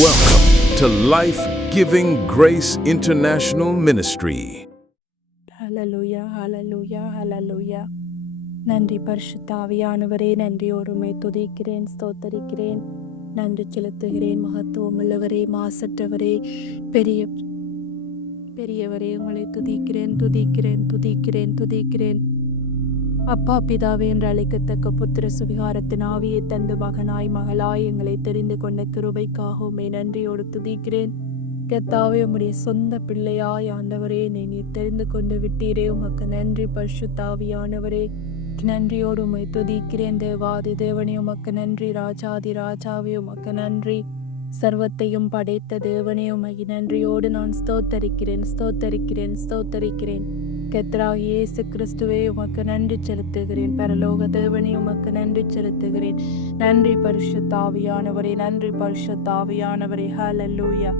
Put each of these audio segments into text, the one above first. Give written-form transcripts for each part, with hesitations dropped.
Welcome to Life Giving Grace International Ministry. ஹல்லேலூயா, ஹல்லேலூயா, ஹல்லேலூயா. நன்றி பரிசுத்த ஆவியானவரே, நன்றி ஒருமை துதிக்கிறேன், ஸ்தோத்தரிக்கிறேன், நன்றி செலுத்துகிறேன். மகத்துவம் உள்ளவரே, மாசற்றவரே, பெரியவரே, உங்களை துதிக்கிறேன், துதிக்கிறேன், துதிக்கிறேன், துதிக்கிறேன். அப்பா பிதாவே என்று அழைக்கத்தக்க புத்திர சுவிகாரத்தின் ஆவியை தந்து மகனாய் மகளாய் எங்களை தெரிந்து கொண்ட கிருபைக்காகவும் நன்றியோடு துதிக்கிறேன். கர்த்தாவே, உம்முடைய சொந்த பிள்ளையாய் ஆண்டவரே நீ தெரிந்து கொண்டு விட்டீரே, உமக்கு நன்றி. பரிசுத்த ஆவியானவரே, நன்றியோடு உம்மை துதிக்கிறேன். தேவாதி தேவனே, உமக்கு நன்றி. ராஜாதி ராஜாவே, உமக்கு நன்றி. சர்வத்தையும் படைத்த தேவனே, உமக்கு நன்றியோடு நான் ஸ்தோத்தரிக்கிறேன், ஸ்தோத்தரிக்கிறேன், ஸ்தோத்தரிக்கிறேன். கர்த்தராகிய இயேசு கிறிஸ்துவே, உமக்கு நன்றி செலுத்துகிறேன். பரலோக தேவனே, உமக்கு நன்றி செலுத்துகிறேன். நன்றி பரிசுத்த ஆவியானவரே, நன்றி பரிசுத்த ஆவியானவரே. ஹல்லேலூயா,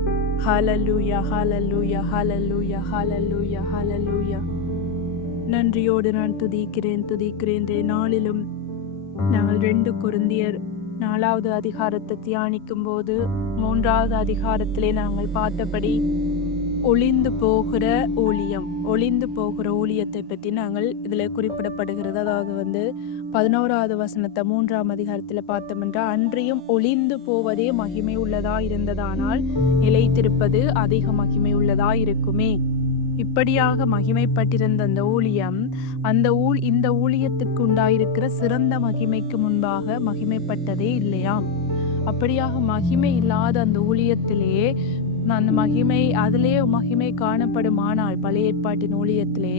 ஹல்லேலூயா, ஹல்லேலூயா, ஹல்லேலூயா, ஹல்லேலூயா, ஹல்லேலூயா. நன்றியோடு நான் துதிக்கிறேன், துதிக்கிறேன். நாளிலும் நாங்கள் 2 கொரிந்தியர் 4வது அதிகாரத்தை தியானிக்கும் போது 3வது அதிகாரத்திலே நாங்கள் பார்த்தபடி ஒளிந்து போகிற ஊழியம், ஒளிந்து போகிற ஊழியத்தை பற்றி நாங்கள் இதில் குறிப்பிடப்படுகிறது. அதாவது 11வது வசனத்தை 3ஆம் அதிகாரத்தில் பார்த்தோம்ன்றால், அன்றியும் ஒளிந்து போவதே மகிமை உள்ளதா இருந்ததானால் நிலைத்திருப்பது அதிக மகிமை உள்ளதா இருக்குமே. இப்படியாக மகிமைப்பட்டிருந்த அந்த ஊழியம் இந்த ஊழியத்துக்கு உண்டாயிருக்கிற சிறந்த மகிமைக்கு முன்பாக மகிமைப்பட்டதே இல்லையாம். அப்படியாக மகிமை இல்லாத அந்த ஊழியத்திலே அந்த மகிமை காணப்படுமானால், பழைய ஏற்பாட்டின் ஊழியத்திலே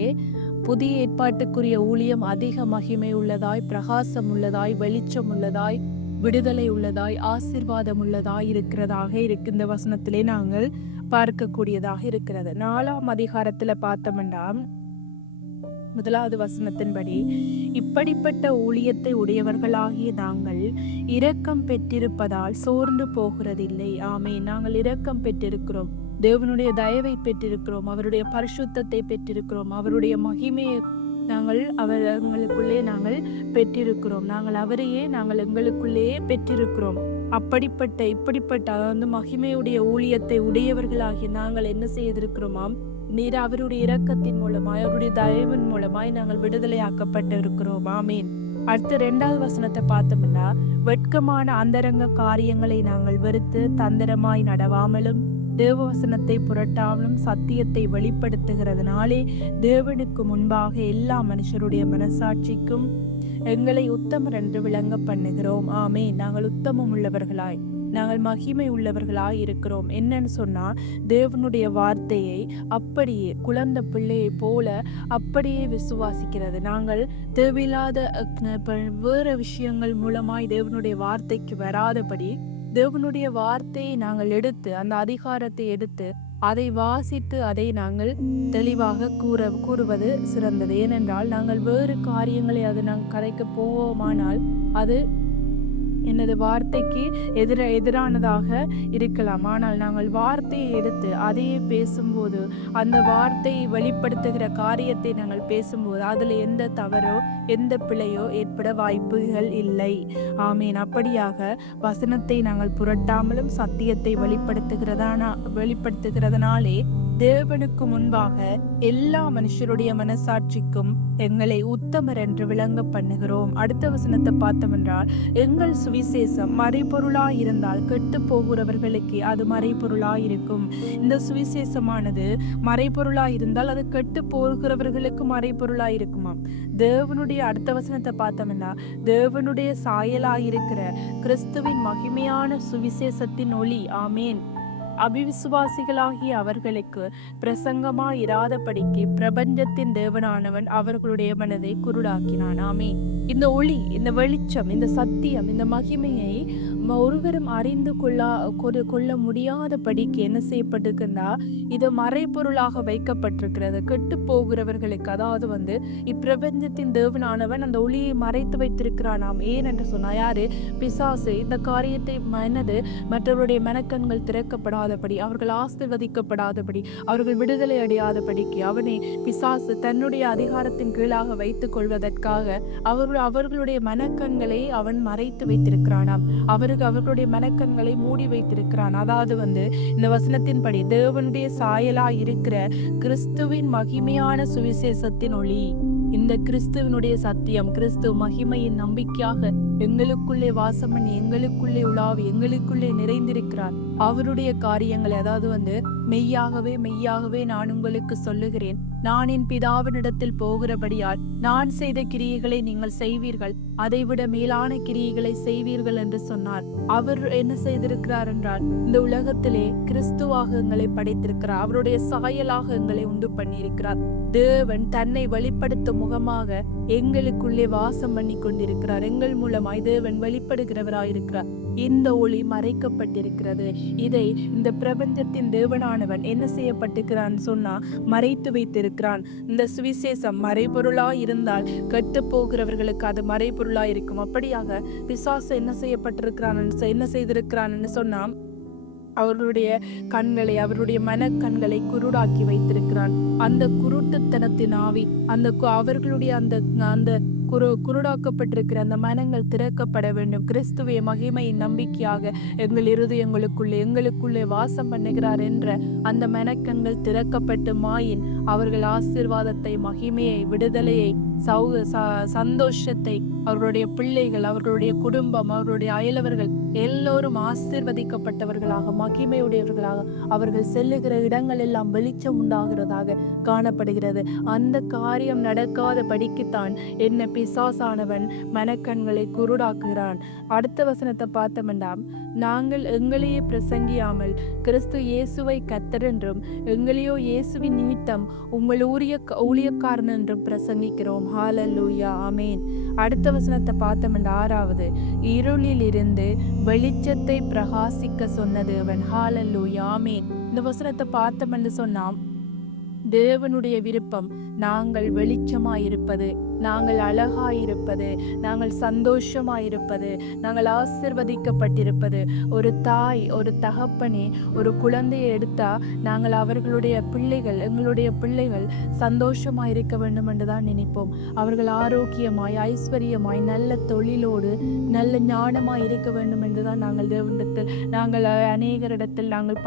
புதிய ஏற்பாட்டுக்குரிய ஊழியம் அதிக மகிமை உள்ளதாய், பிரகாசம் உள்ளதாய், வெளிச்சம் உள்ளதாய், விடுதலை உள்ளதாய், ஆசீர்வாதம் உள்ளதாய் இருக்கிறதாக இந்த வசனத்திலே நாங்கள் பார்க்கக்கூடியதாக இருக்கிறது. 4ஆம் அதிகாரத்துல பார்த்தோம்னா 1வது வசனத்தின்படி, இப்படிப்பட்ட ஊழியத்தை உடையவர்களாகிய நாங்கள் இரக்கம் பெற்றிருப்பதால் சோர்ந்து போகிறதில்லை. ஆமென். நாங்கள் இரக்கம் பெற்றிருக்கிறோம், தேவனுடைய தயவை பெற்றிருக்கிறோம், அவருடைய பரிசுத்தத்தை பெற்றிருக்கிறோம், அவருடைய மகிமையை நாங்கள் எங்களுக்குள்ளே நாங்கள் பெற்றிருக்கிறோம், நாங்கள் அவரையே நாங்கள் எங்களுக்குள்ளேயே பெற்றிருக்கிறோம். இப்படிப்பட்ட மகிமையுடைய ஊழியத்தை உடையவர்களாகிய நாங்கள் என்ன செய்திருக்கிறோமாம்? நீர் அவருடைய இரக்கத்தின் மூலமாய், அவருடைய தயவின் மூலமாய் நாங்கள் விடுதலையாக்கப்பட்டு இருக்கிறோம். ஆமீன். அடுத்து 2வது வசனத்தை பார்த்தோம்னா, வெட்கமான அந்தரங்க காரியங்களை நாங்கள் வெறுத்து தந்திரமாய் நடவாமலும் தேவவசனத்தை புரட்டாமலும் சத்தியத்தை வெளிப்படுத்துகிறதுனாலே தேவனுக்கு முன்பாக எல்லா மனுஷருடைய மனசாட்சிக்கும் எங்களை உத்தமர் என்று விளங்க பண்ணுகிறோம். ஆமென். நாங்கள் உத்தமம் உள்ளவர்களாய், நாங்கள் மகிமை உள்ளவர்களாய் இருக்கிறோம். என்னன்னு சொன்னா, தேவனுடைய வார்த்தையை அப்படியே குழந்தை பிள்ளையை போல அப்படியே விசுவாசிக்கிறது. நாங்கள் தேவையில்லாத வேற விஷயங்கள் மூலமாய் தேவனுடைய வார்த்தைக்கு வராதபடி தேவனுடைய வார்த்தையை நாங்கள் எடுத்து, அந்த அதிகாரத்தை எடுத்து அதை வாசித்து அதை நாங்கள் தெளிவாக கூறுவது சிறந்தது. ஏனென்றால் நாங்கள் வேறு காரியங்களை நாங்கள் கதைக்க போவோமானால் அது எனது வார்த்தைக்கு எதிரானதாக இருக்கலாம். ஆனால் நாங்கள் வார்த்தையை எடுத்து அதையே பேசும்போது, அந்த வார்த்தையை வெளிப்படுத்துகிற காரியத்தை நாங்கள் பேசும்போது அதில் எந்த தவறோ எந்த பிழையோ ஏற்பட வாய்ப்புகள் இல்லை. ஆமீன். அப்படியாக வசனத்தை நாங்கள் புரட்டாமலும் சத்தியத்தை வெளிப்படுத்துகிறதுனாலே தேவனுக்கு முன்பாக எல்லா மனுஷருடைய மனசாட்சிக்கும் எங்களை உத்தமர் என்று விளங்க பண்ணுகிறோம். அடுத்த வசனத்தை பார்த்தோம்ன்றால், எங்கள் சுவிசேஷம் மறைபொருளாய் இருந்தால் கெட்டு போகிறவர்களுக்கு அது மறைபொருளாய் இருக்கும். இந்த சுவிசேஷமானது மறைபொருளாய் இருந்தால் அது கெட்டு போகிறவர்களுக்கு மறைபொருளாய் இருக்குமாம். தேவனுடைய அடுத்த வசனத்தை பார்த்தோம்னா, தேவனுடைய சாயலாயிருக்கிற கிறிஸ்துவின் மகிமையான சுவிசேஷத்தின் ஒளி, ஆமேன், அபிவிசுவாசிகளாகிய அவர்களுக்கு பிரசங்கமாயிராதபடிக்கு பிரபஞ்சத்தின் தேவனானவன் அவர்களுடைய மனதை குருடாக்கினான். ஆமென். இந்த ஒளி, இந்த வெளிச்சம், இந்த சத்தியம், இந்த மகிமையை ஒருவரும் அறிந்து கொள்ள முடியாதபடிக்கு என்ன செய்யப்பட்டிருக்குன்னா, இது மறைபொருளாக வைக்கப்பட்டிருக்கிறது. கெட்டு போகிறவர்களுக்கு, அதாவது இப்பிரபஞ்சத்தின் தேவனானவன் அந்த ஒளியை மறைத்து வைத்திருக்கிறானாம். ஏன் என்று சொன்னா, யாரு? பிசாசு. இந்த காரியத்தை மற்றவருடைய மனக்கண்கள் திறக்கப்படாதபடி, அவர்கள் ஆசீர்வதிக்கப்படாதபடி, அவர்கள் விடுதலை அடையாதபடிக்கு அவனை பிசாசு தன்னுடைய அதிகாரத்தின் கீழாக வைத்துக் கொள்வதற்காக அவர்கள் அவர்களுடைய மனக்கண்களை அவன் மறைத்து வைத்திருக்கிறானாம். அவர்களுடைய மனக்கண்களை மூடி வைத்திருக்கிறான். அதாவது இந்த வசனத்தின்படி தேவனுடைய சாயலா இருக்கிற கிறிஸ்துவின் மகிமையான சுவிசேஷத்தின் ஒளி, இந்த கிறிஸ்துவனுடைய சத்தியம், கிறிஸ்து மகிமையின் நம்பிக்கையாக எங்களுக்குள்ளே வாசம் பண்ணி எங்களுக்குள்ளே உலாவி எங்களுக்குள்ளே நிறைந்திருக்கிறார். அவருடைய காரியங்களை அதாவது மெய்யாகவே மெய்யாகவே நான் உங்களுக்கு சொல்லுகிறேன், நான் என் பிதாவினிடத்தில் போகிறபடியால் நான் செய்த கிரியைகளை நீங்கள் செய்வீர்கள், அதைவிட மேலான கிரியைகளை செய்வீர்கள் என்று சொன்னார். அவர் என்ன செய்திருக்கிறார் என்றால் இந்த உலகத்திலே கிறிஸ்துவாக எங்களை படைத்திருக்கிறார். அவருடைய சாயலாக எங்களை உண்டு பண்ணியிருக்கிறார். தேவன் தன்னை வெளிப்படுத்தும் முகமாக எங்களுக்குள்ளே வாசம் பண்ணி கொண்டிருக்கிறார். எங்கள் மூலமாய் தேவன் வெளிப்படுகிறவராயிருக்கிறார். இந்த ஒளி மறைக்கப்பட்டிருக்கிறது. இதை இந்த பிரபஞ்சத்தின் தேவனானவன் என்ன செய்யப்பட்டிருக்கிறான் சொன்னா மறைத்து வைத்திருக்கிறான். இந்த சுவிசேஷம் மறைபொருளா இருந்தால் கெட்டு போகிறவர்களுக்கு அது மறைபொருளா இருக்கும். அப்படியாக பிசாசு என்ன செய்யப்பட்டிருக்கிறான், என்ன செய்திருக்கிறான் சொன்னா அவருடைய கண்களை, அவருடைய மனக்கண்களை குருடாக்கி வைத்திருக்கிறான். அந்த குருட்டுத்தனத்தின் ஆவி, அவர்களுடைய அந்த குருடாக்கப்பட்டிருக்கிற அந்த மனங்கள் திறக்கப்பட வேண்டும். கிறிஸ்துவே மகிமையின் நம்பிக்கையாக எங்கள் எங்களுக்குள்ளே வாசம் பண்ணுகிறார் என்ற அந்த மனக்கண்கள் திறக்கப்பட்டு மாயின் அவர்கள் ஆசீர்வாதத்தை, மகிமையை, விடுதலையை, சந்தோஷத்தை, அவர்களுடைய பிள்ளைகள், அவர்களுடைய குடும்பம், அவர்களுடைய அயலவர்கள் எல்லோரும் ஆசீர்வதிக்கப்பட்டவர்களாக, மகிமையுடையவர்களாக, அவர்கள் செல்லுகிற இடங்கள் எல்லாம் வெளிச்சம் உண்டாகிறதாக காணப்படுகிறது. அந்த காரியம் நடக்காத படிக்குத்தான் என்ன பிசாசானவன் மனக்கண்களை குருடாக்குகிறான். அடுத்த வசனத்தை பார்த்தோம்னா, நாங்கள் எங்களையே பிரசங்கியாமல் கிறிஸ்து இயேசுவை கர்த்தர் என்றும் எங்களையோ இயேசுவின் நிமித்தம் உங்கள் ஊழியக்காரன் என்றும் பிரசங்கிக்கிறோம். ஹல்லேலூயா, ஆமேன். அடுத்த வசனத்தை பார்த்தோம்னா 6வது, இருளில் இருந்து வெளிச்சத்தை பிரகாசிக்க சொன்ன தேவன். ஹல்லேலூயா, ஆமேன். இந்த வசனத்தை பார்த்தோம்னு சொன்னா தேவனுடைய விருப்பம் நாங்கள் வெளிச்சமாயிருப்பது, நாங்கள் அழகாயிருப்பது, நாங்கள் சந்தோஷமாயிருப்பது, நாங்கள் ஆசிர்வதிக்கப்பட்டிருப்பது. ஒரு தாய், ஒரு தகப்பனே ஒரு குழந்தையை எடுத்தா நாங்கள் அவர்களுடைய பிள்ளைகள், எங்களுடைய பிள்ளைகள் சந்தோஷமாயிருக்க வேண்டும் என்றுதான் நினைப்போம். அவர்கள் ஆரோக்கியமாய், ஐஸ்வர்யமாய், நல்ல தொழிலோடு, நல்ல ஞானமாய் இருக்க வேண்டும் என்றுதான் நாங்கள் தேவனிடத்தில், நாங்கள் அநேகரிடத்தில் நாங்கள்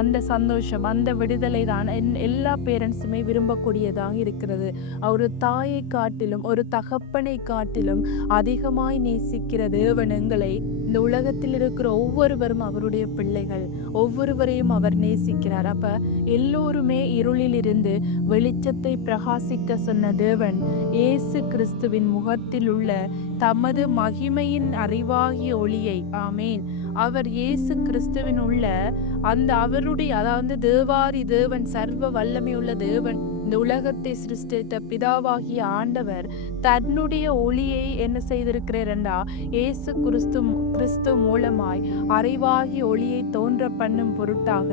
அந்த சந்தோஷம், அந்த விடுதலை தான் எல்லா பேரண்ட்ஸுமே விரும்பக்கூடியதாக இருக்கிறது. ஒரு தாயை காட்டிலும், ஒரு தகப்பனை காட்டிலும் அதிகமாய் நேசிக்கிற தேவன் எங்களை, இந்த உலகத்தில் இருக்கிற ஒவ்வொருவரும் அவருடைய பிள்ளைகள், ஒவ்வொருவரையும் அவர் நேசிக்கிறார். அப்ப எல்லோருமே இருளில் இருந்து வெளிச்சத்தை பிரகாசிக்க சொன்ன தேவன் இயேசு கிறிஸ்துவின் முகத்தில் உள்ள தமது மகிமையின் அறிவாகிய ஒளியை, ஆமேன், அவர் இயேசு கிறிஸ்துவின் உள்ள அந்த அவருடைய, அதாவது தேவாதி தேவன், சர்வ வல்லமை உள்ள தேவன், இந்த உலகத்தை சிருஷ்டித்த பிதாவாகிய ஆண்டவர் தன்னுடைய ஒளியை என்ன செய்திருக்கிறார் என்றா இயேசு கிறிஸ்து மூலமாய் அறிவாகிய ஒளியை தோன்ற பண்ணும் பொருட்டாக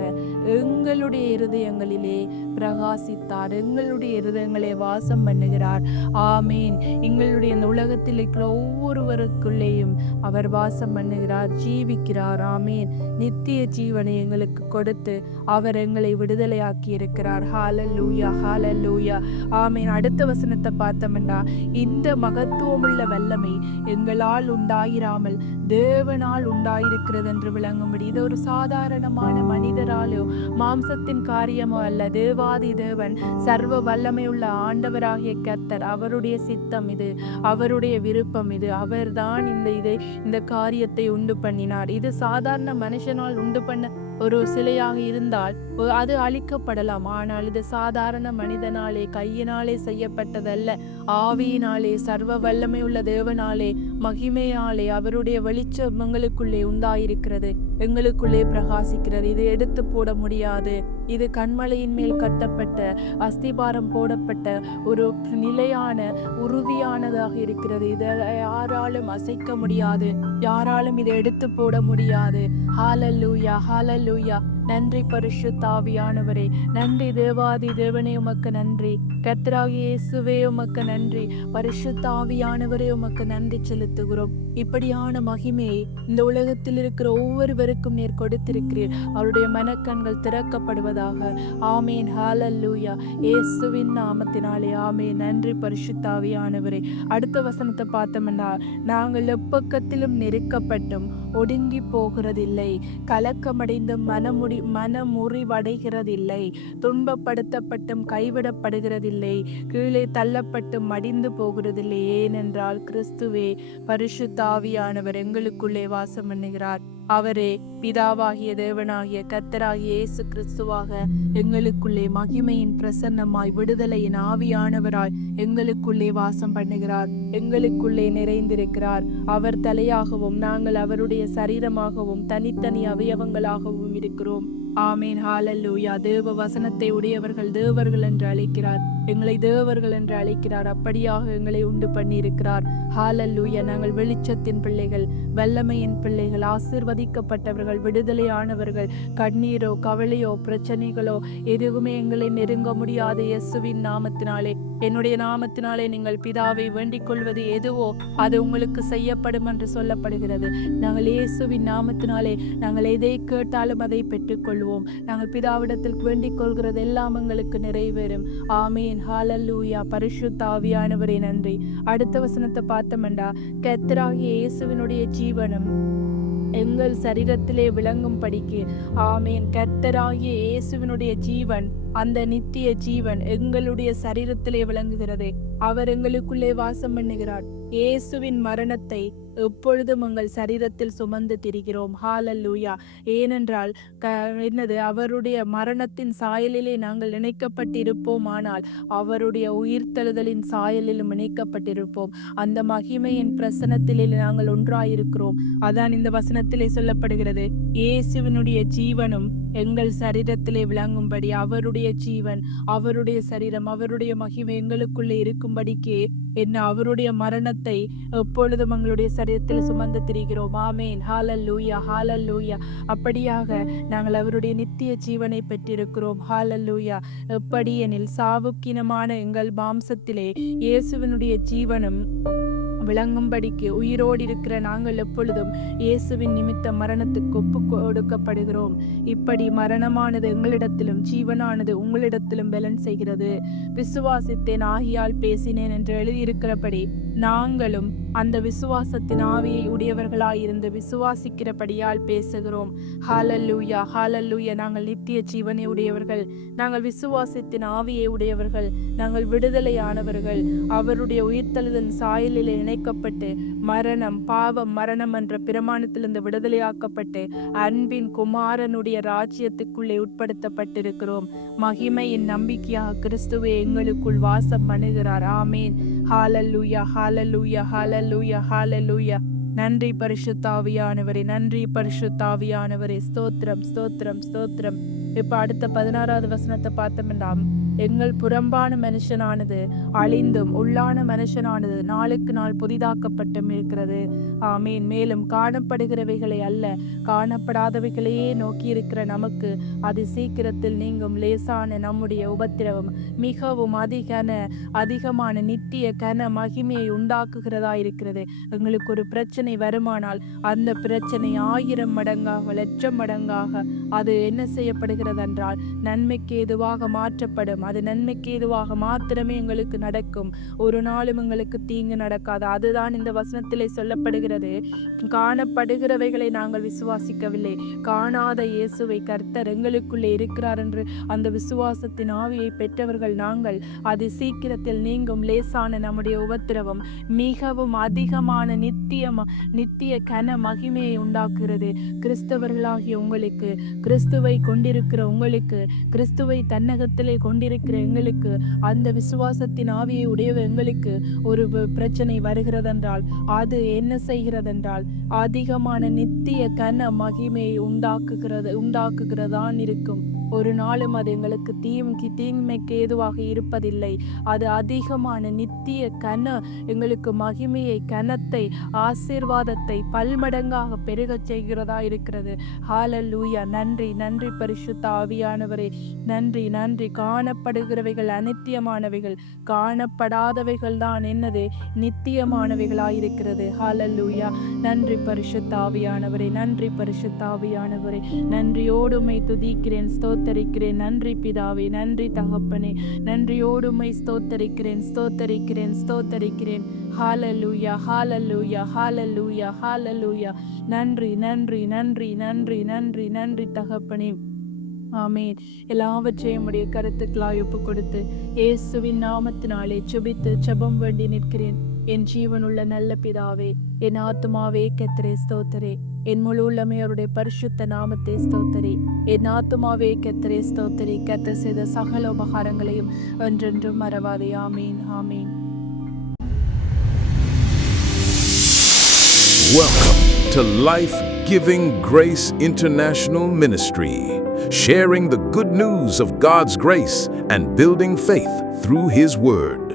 எங்களுடைய இருதயங்களிலே பிரகாசித்தார், எங்களுடைய இருதயங்களே வாசம் பண்ணுகிறார். ஆமேன். எங்களுடைய இந்த உலகத்தில் இருக்கிற ஒவ்வொருவருக்குள்ளேயும் அவர் வாசம் பண்ணுகிறார், ஜீவிக்கிறார். ஆமேன். நித்திய ஜீவனை எங்களுக்கு கொடுத்து அவர் எங்களை விடுதலையாக்கி இருக்கிறார். ஹல்லேலூயா, ஹல்லேலூயா, ஆமேன். அடுத்த வசனத்தை பார்த்தோம்னா, இந்த மகத்துவமுள்ள வல்லமை எங்களால் உண்டாயிராமல் தேவனால் உண்டாயிருக்கிறது என்று விளங்கும்படி, இது ஒரு சாதாரணமான மனிதராலோ மாம்சத்தின் காரியமோ அல்ல. தேவாதி தேவன், சர்வ வல்லமை உள்ள ஆண்டவராகிய கர்த்தர், அவருடைய சித்தம் இது, அவருடைய விருப்பம் இது. அவர்தான் இந்த காரியத்தை உண்டு பண்ணினார். இது சாதாரண மனுஷனால் உண்டு பண்ண ஒரு சிலையாக இருந்தால் அது அழிக்கப்படலாம். ஆனால் இது சாதாரண மனிதனாலே, கையினாலே செய்யப்பட்டதல்ல. ஆவியினாலே, சர்வ வல்லமை உள்ள தேவனாலே, மகிமையாலே அவருடைய வெளிச்சம் எங்களுக்குள்ளே உண்டாயிருக்கிறது, எங்களுக்குள்ளே பிரகாசிக்கிறது. இது எடுத்து போட முடியாது. இது கண்மலையின் மேல் கட்டப்பட்ட, அஸ்திபாரம் போடப்பட்ட ஒரு நிலையான, உறுதியானதாக இருக்கிறது. இதை யாராலும் அசைக்க முடியாது, யாராலும் இதை எடுத்து போட முடியாது. ஹல்லேலூயா, ஹல்லேலூயா. நன்றி பரிசுத்த ஆவியானவரே. நன்றி தேவாதி தேவனே, உமக்கு நன்றி. கர்த்தராகிய இயேசுவே உமக்கு நன்றி. பரிசுத்த ஆவியானவரே உமக்கு நன்றி செலுத்துகிறோம். இப்படியான மகிமையை இந்த உலகத்தில் இருக்கிற ஒவ்வொருவருக்கும் நீர் கொடுத்திருக்கிறீர். அவருடைய மனக்கண்கள் திறக்கப்படுவதாக. ஆமேன். ஹalleluya. இயேசுவின் நாமத்தினாலே ஆமேன். நன்றி பரிசுத்த ஆவியானவரே. அடுத்த வசனத்தை பார்த்தோம்னா, நாங்கள் எப்பக்கத்திலும் நெருக்கப்பட்டும் ஒடுங்கி போகிறதில்லை, கலக்கமடைந்தும் மனமுறிவடைகிறதில்லை, துன்பப்படுத்தப்பட்டும் கைவிடப்படுகிறதில்லை, கீழே தள்ளப்பட்டும் மடிந்து போகிறதில்லை. ஏனென்றால் கிறிஸ்துவே பரிசுத்த ஆவியானவர் எங்களுக்குள்ளே வாசம் பண்ணுகிறார். அவரே பிதாவாகிய தேவனாகிய கர்த்தராகிய இயேசு கிறிஸ்துவாக எங்களுக்குள்ளே மகிமையின் பிரசன்னமாய் விடுதலையின் ஆவியானவராய் எங்களுக்குள்ளே வாசம் பண்ணுகிறார், எங்களுக்குள்ளே நிறைந்திருக்கிறார். அவர் தலையாகவும் நாங்கள் அவருடைய சரீரமாகவும் தனித்தனி அவயவங்களாகவும் இருக்கிறோம். ஆமேன். ஹalleluya. தேவ வசனத்தை உடையவர்கள் தேவர்கள் என்று அழைக்கிறார். எங்களை தேவர்கள் என்று அழைக்கிறார். அப்படியாக எங்களை உண்டு பண்ணி இருக்கிறார். ஹalleluya. நாங்கள் வெளிச்சத்தின் பிள்ளைகள், வல்லமையின் பிள்ளைகள், ஆசீர்வதிக்கப்பட்டவர்கள், விடுதலையானவர்கள். கண்ணீரோ கவலையோ பிரச்சனைகளோ எதுவுமே எங்களை நெருங்க முடியாத இயேசுவின் நாமத்தினாலே, என்னுடைய நாமத்தினாலே நீங்கள் பிதாவை வேண்டிக் கொள்வது எதுவோ அது உங்களுக்கு செய்யப்படும் என்று சொல்லப்படுகிறது. நாங்கள் இயேசுவின் நாமத்தினாலே நாங்கள் எதை கேட்டாலும் அதை பெற்றுக்கொள்வோம். நாங்கள் பிதாவிடத்தில் வேண்டிக் கொள்கிறது எல்லாம் எங்களுக்கு நிறைவேறும். ஆமீன். ஹalleluya. பரிசுத்த ஆவியானவரே நன்றி. அடுத்த வசனத்தை பார்த்தோம்டா, கர்த்தராகிய இயேசுவினுடைய ஜீவனும் எங்கள் சரீரத்திலே விளங்கும் படிக்கு. ஆமேன். கர்த்தராகிய இயேசுவினுடைய ஜீவன், அந்த நித்திய ஜீவன் எங்களுடைய சரீரத்திலே விளங்குகிறது. அவர் எங்களுக்குள்ளே வாசம் பண்ணுகிறார். இயேசுவின் மரணத்தை எப்பொழுதும் எங்கள் சரீரத்தில் சுமந்து திரிகிறோம். ஹalleluya. ஏனென்றால் அவருடைய மரணத்தின் சாயலிலே நாங்கள் இணைக்கப்பட்டிருப்போம். ஆனால் அவருடைய உயிர்த்தெழுதலின் சாயலிலும் இணைக்கப்பட்டிருப்போம். அந்த மகிமையின் பிரசனத்திலே நாங்கள் ஒன்றாயிருக்கிறோம். அதான் இந்த வசனத்திலே சொல்லப்படுகிறது, இயேசுவினுடைய ஜீவனும் எங்கள் சரீரத்திலே விளங்கும்படி அவருடைய ஜீவன், அவருடைய சரீரம், அவருடைய மகிமை எங்களுக்குள்ளே இருக்கும்படிக்கு அவருடைய மரணத்தை எப்பொழுதும் எங்களுடைய சரீரத்தில் சுமந்து திரிகிறோம். ஆமேன். ஹalleluya. ஹalleluya. அப்படியாக நாங்கள் அவருடைய நித்திய ஜீவனை பெற்றிருக்கிறோம். ஹalleluya. எப்படி எனில் சாவுக்கினமான எங்கள் மாம்சத்திலே இயேசுவினுடைய ஜீவனும் விளங்கும்படிக்கு உயிரோடு இருக்கிற நாங்கள் எப்பொழுதும் இயேசுவின் நிமித்த மரணத்துக்கு ஒப்பு கொடுக்கப்படுகிறோம். இப்படி மரணமானது எங்களிடத்திலும் ஜீவனானது உங்களிடத்திலும் பலன் செய்கிறது. விசுவாசித்தேன் ஆகியால் பேசினேன் என்று எழுதியிருக்கிறபடி நாங்களும் அந்த விசுவாசத்தின் ஆவியை உடையவர்களாயிருந்து விசுவாசிக்கிறபடியால் பேசுகிறோம். ஹalleluya. ஹalleluya. நாங்கள் நித்திய ஜீவனை உடையவர்கள், நாங்கள் விசுவாசத்தின் ஆவியை உடையவர்கள், நாங்கள் விடுதலையானவர்கள். அவருடைய உயிர்த்தெழுதலின் சாயலில் இணைக்கப்பட்டு மரணம், பாவம், மரணம் என்ற பிரமாணத்திலிருந்து விடுதலையாக்கப்பட்டு அன்பின் குமாரனுடைய ராஜ்யத்துக்குள்ளே உட்படுத்தப்பட்டிருக்கிறோம். மகிமையின் நம்பிக்கையாக கிறிஸ்துவே எங்களுக்குள் வாசம் பண்ணுகிறார். ஆமேன். ஹalleluya. ஹalleluya. ஹalleluya. ஹalleluya. நன்றி பரிசுத்த ஆவியானவரே. நன்றி பரிசுத்த ஆவியானவரே. ஸ்தோத்திரம், ஸ்தோத்திரம், ஸ்தோத்திரம். இப்ப அடுத்த 16வது வசனத்தை பார்த்தோம்னா, எங்கள் புறம்பான மனுஷனானது அழிந்தும் உள்ளான மனுஷனானது நாளுக்கு நாள் புதிதாக்கப்பட்டும் இருக்கிறது. ஆமீன். மேலும் காணப்படுகிறவைகளை அல்ல, காணப்படாதவைகளையே நோக்கி இருக்கிற நமக்கு அது சீக்கிரத்தில் நீங்கும் லேசான நம்முடைய உபத்திரவம் மிகவும் அதிகமான நித்திய கன மகிமையை உண்டாக்குகிறதா இருக்கிறது. எங்களுக்கு ஒரு பிரச்சனை வருமானால் அந்த பிரச்சனை 1000 மடங்காக, 1,00,000 மடங்காக அது என்ன செய்யப்படுகிறது என்றால் நன்மைக்கு ஏதுவாக மாற்றப்படும். அது நன்மைக்கு ஏதுவாக மாத்திரமே எங்களுக்கு நடக்கும். ஒரு நாளும் எங்களுக்கு தீங்கு நடக்காது. அதுதான் இந்த வசனத்திலே சொல்லப்படுகிறது. காணப்படுகிறவைகளை நாங்கள் விசுவாசிக்கவில்லை, காணாத இயேசுவை கர்த்தர் எங்களுக்குள்ளே இருக்கிறார் என்று அந்த விசுவாசத்தின் ஆவியை பெற்றவர்கள் நாங்கள். அது சீக்கிரத்தில் நீங்கும் லேசான நம்முடைய உபத்திரவம் மிகவும் அதிகமான நித்திய கன மகிமையை உண்டாக்குகிறது. கிறிஸ்தவர்களாகிய உங்களுக்கு, கிறிஸ்துவை கொண்டிருக்கிற உங்களுக்கு, கிறிஸ்துவை தன்னகத்திலே கொண்டிருக்கிற எங்களுக்கு, அந்த விசுவாசத்தின் ஆவியை உடைய எங்களுக்கு ஒரு பிரச்சனை வருகிறதென்றால் அது என்ன செய்கிறதென்றால் அதிகமான நித்திய கன மகிமையை உண்டாக்குகிறதான் இருக்கும். ஒரு நாளும் அது எங்களுக்கு தீமைக்கு ஏதுவாக இருப்பதில்லை. அது அதிகமான நித்திய எங்களுக்கு மகிமையை, கனத்தை, ஆசீர்வாதத்தை பல்மடங்காக பெருகச் செய்கிறதா இருக்கிறது. ஹalleluya. நன்றி நன்றி பரிசுத்த ஆவியானவரே. நன்றி நன்றி. காணப்படுகிறவைகள் அநித்தியமானவைகள், காணப்படாதவைகள் தான் என்னது நித்தியமானவைகளாயிருக்கிறது. ஹalleluya. நன்றி பரிசுத்த ஆவியானவரே. நன்றி பரிசுத்த ஆவியானவரே. நன்றியோடுமை துதிக்கிறேன், ஸ்தோத்தரிக்கிறேன். நன்றி பிதாவே, நன்றி தகப்பனே. நன்றியோடுமை ஸ்தோத்தரிக்கிறேன், ஸ்தோத்தரிக்கிறேன், ஸ்தோத்தரிக்கிறேன். ஹalleluya, ஹalleluya, ஹalleluya, ஹalleluya. நன்றி நன்றி நன்றி நன்றி நன்றி நன்றி தகப்பனே. ஆமேன். எல்லாவற்றையும் உடைய கருத்துக்களாய் ஒப்பு கொடுத்து இயேசுவின் நாமத்தினாலே ஜெபித்து ஜெபம் வேண்டி நிற்கிறேன். என் ஜீவனுள்ள நல்ல பிதாவே, என் ஆத்துமாவே கர்த்தரை ஸ்தோத்திரே. என் முழு உள்ளமே அவருடைய பரிசுத்த நாமத்தை ஸ்தோத்திரி. என் ஆத்துமாவே கர்த்தரை ஸ்தோத்திரி. கர்த்தர் செய்த சகல உபகாரங்களையும் என்றென்றும் மறவாதே. ஆமீன், ஆமீன். Welcome to Life Giving Grace International Ministry, sharing the good news of God's grace and building faith through His Word.